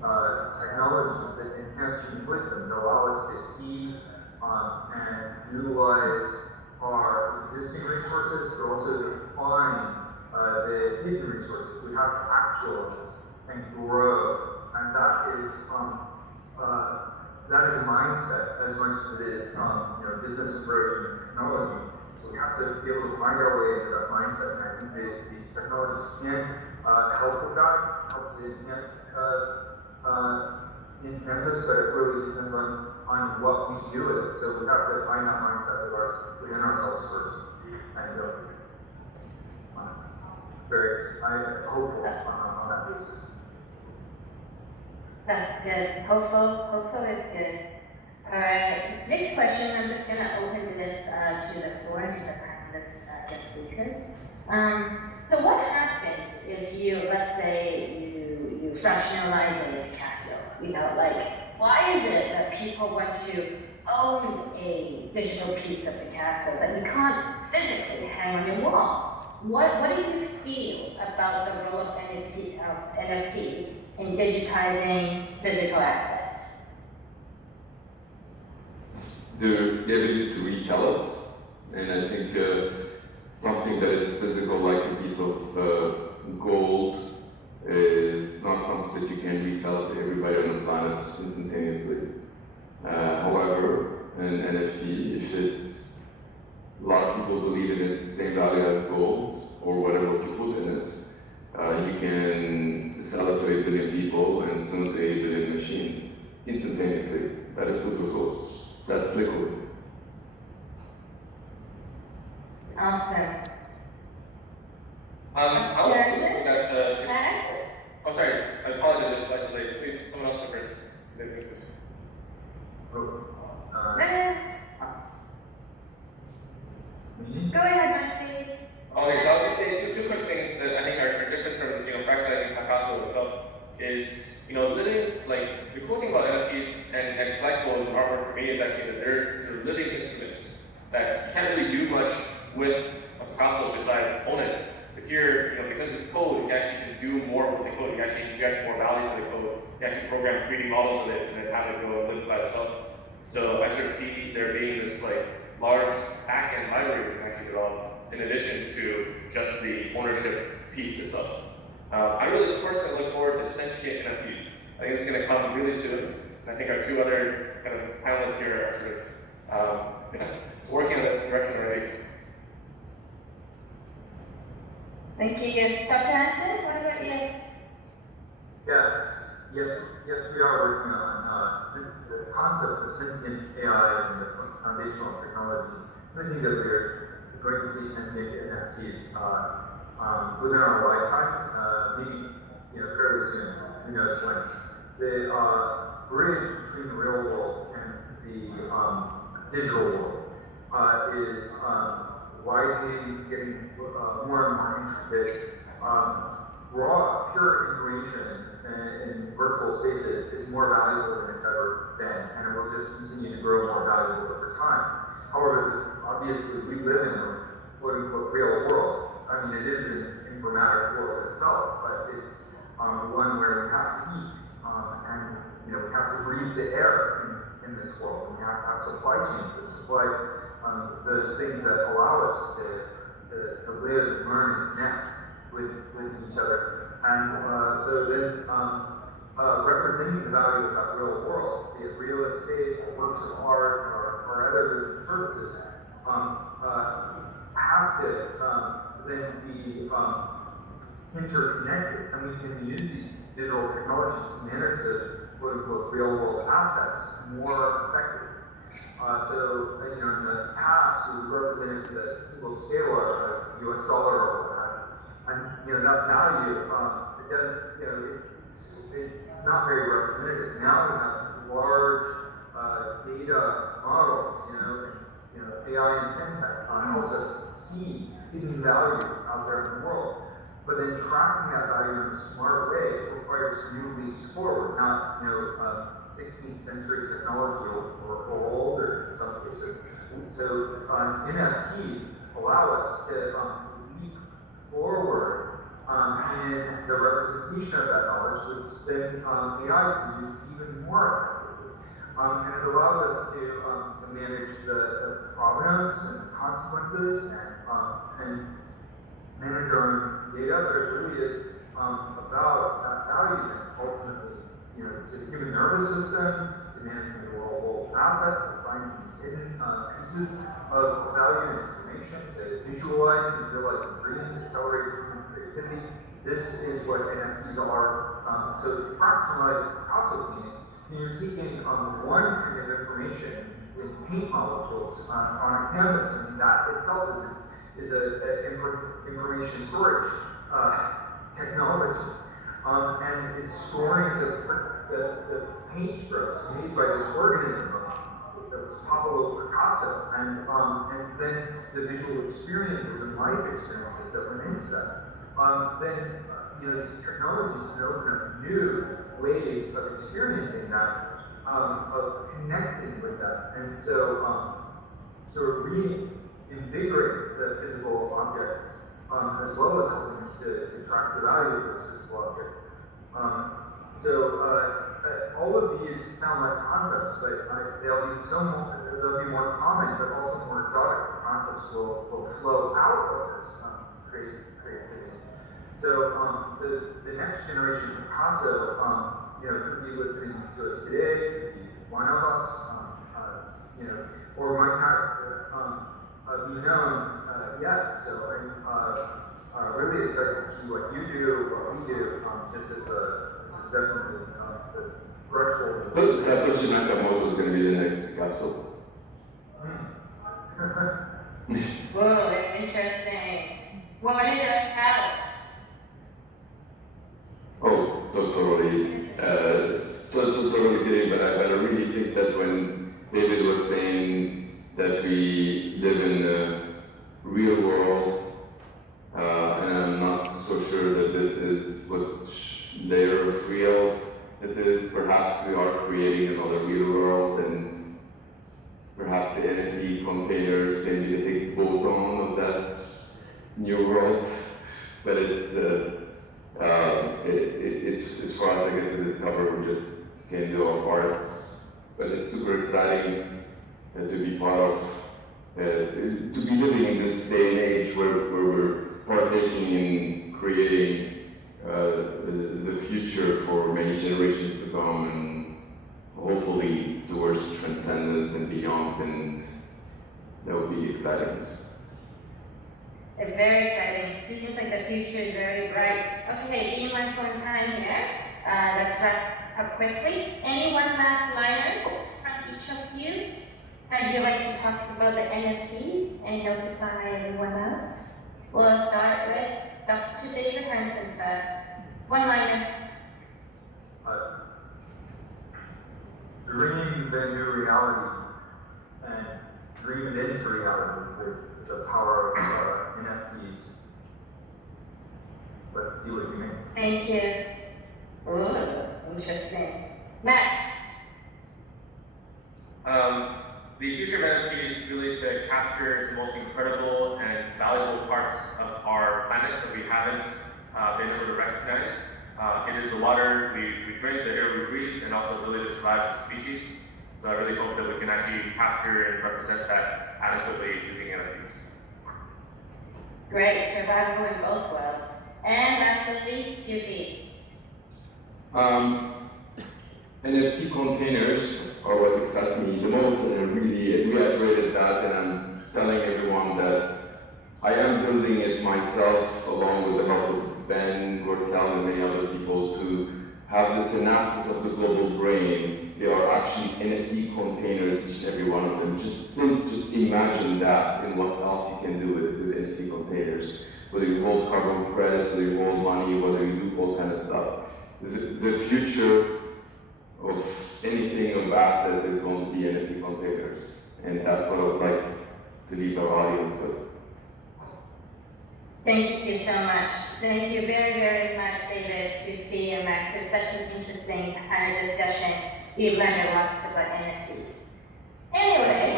technologies that enhance human wisdom, that allow us to see and utilize our existing resources, but also to find the hidden resources. We have to actualize and grow, and that is a mindset as much as it is business approach and technology. So we have to be able to find our way into that mindset, and I think that these technologies can help with that, help to enhance us, but it really depends on what we do with it. So we have to find that mindset of ours within ourselves first, and very hopeful on that basis. That's good. Hopeful is good. Alright, next question. I'm just going to open this to the floor and to the panelists, guest speakers. So what happens if you, let's say, you fractionalize a castle? Why is it that people want to own a digital piece of the castle that you can't physically hang on your wall? What do you feel about the role of NFT in digitizing physical assets? The ability to resell it, and I think something that is physical, like a piece of gold, is not something that you can resell to everybody on the planet instantaneously. However, an NFT, if a lot of people believe in its same value as gold, or whatever you put in it, you can sell it to 8 billion people and soon to 8 billion machines instantaneously. That is super cool. That's liquid. Awesome. I would also think that, oh sorry, I apologize, just slightly late. Please, someone else go first. Go ahead, Maxie. Okay, so I was just saying two quick things that I think are different from fractionalizing Picasso itself is living, like, the cool thing about NFTs and collectibles and artwork for me is actually that they're sort of living instruments that you can't really do much with a Picasso besides own it. But here, because it's code, you actually can do more with the code. You actually inject more value to the code. You actually program 3D models with it and then have it go and live by itself. So I sort of see there being this large back-end library we can actually develop in addition to just the ownership piece itself. I really personally look forward to sentient NFTs. I think it's going to come really soon. And I think our two other kind of panelists here are sort of working on this direction already. Thank you. Dr. Hanson, what about you? Yes, we are working on the concept of sentient AI and the foundational technologies. I think that we're going to see sentient NFTs within our lifetimes, maybe fairly soon. Who knows when? The bridge between the real world and the digital world is widely getting more and more interested. Raw, pure information in virtual spaces is more valuable than it's ever been, and it will just continue to grow more valuable over time. However, obviously, we live in a quote-unquote real world. I mean, it is an informatic world itself, but it's one where we have to eat, and we have to breathe the air in this world. We have to have supply chains that supply those things that allow us to live, learn, and connect with each other. And so then representing the value of that real world, be it real estate, or works of art, or other services, have to then be interconnected, and we can use these digital technologies to manage the quote-unquote real-world assets more effectively. So, in the past, we represented the single scale of US dollar or what have you. And, that value, it doesn't, it's not very representative. Now we have large data models, AI and fintech helps us see hidden value out there in the world. But then tracking that value in a smart way requires new leaps forward, not 16th century technology or older in some cases. So NFTs allow us to leap forward and the representation of that knowledge, which then AI can use even more effectively. And it allows us to manage the provenance and the consequences and manage our own data, but it really is about that value and ultimately, to the human nervous system, to managing the world assets, to finding these hidden pieces of value and information, to visualize and realize dreams, accelerate human creativity. This is what NFTs are. So to fractionalize Picasso painting, you're taking one kind of information with paint molecules on a canvas, and that itself is an information storage technology. And it's storing the paint strokes made by this organism that was Pablo Picasso, and then the visual experiences and life experiences that went into that. Then these technologies can open up new ways of experiencing that, of connecting with that, and so it reinvigorates the physical objects as well as helping us to track the value of those physical objects. All of these sound like concepts, but they'll be more common, but also more exotic. The concepts will flow out of this creativity. So the next generation of Picasso, could be listening to us today, could be one of us, or might not be known yet. So I'm really excited to see what you do, what we do. This is definitely the threshold. But Satoshi Nakamoto is going to be the next Picasso. Whoa, interesting. What is it about? Oh, totally. Totally kidding, but I really think that when David was saying that we live in a real world, and I'm not so sure that this is which layer of real it is, perhaps we are creating another real world, and perhaps the NFT containers can be the Higgs boson of that new world, but it's for us, I guess, to discover. We just can't do our part, but it's super exciting to be part of, to be living in this day and age where we're partaking in creating the future for many generations to come, and hopefully towards transcendence and beyond, and that would be exciting. It's very exciting. It seems like the future is very bright. Okay, being mindful in time here. Let's wrap up quickly. Any one-last-liners from each of you? Would you like to talk about the NFTs? Any notes to sign everyone up? We'll start with Dr. David Hanson first. One-liner. Dream the new reality and dream it into reality with the power of NFTs. Let's see what you make. Thank you. Ooh, interesting. Matt. The future of NFTs is really to capture the most incredible and valuable parts of our planet that we haven't been able to recognize. It is the water we drink, the air we breathe, and also the ability to survive as a species. So I really hope that we can actually capture and represent that adequately using NFTs. Great, survival in both worlds. And lastly, Toufi. NFT containers are what excites me the most, and I really reiterated that, and I'm telling everyone that I am building it myself along with the help of Ben, Gortel, and many other people to have the synapses of the global brain. They are actually NFT containers, each and every one of them. Just imagine that and what else you can do with NFT containers. Whether you hold carbon credits, whether you hold money, whether you do all kind of stuff. The future of anything of asset is going to be NFT containers. And that's what I would like to leave our audience with. Thank you so much. Thank you very, very much, David, Toufi, and Max. It's such an interesting discussion. We've learned a lot about NFTs. Anyway.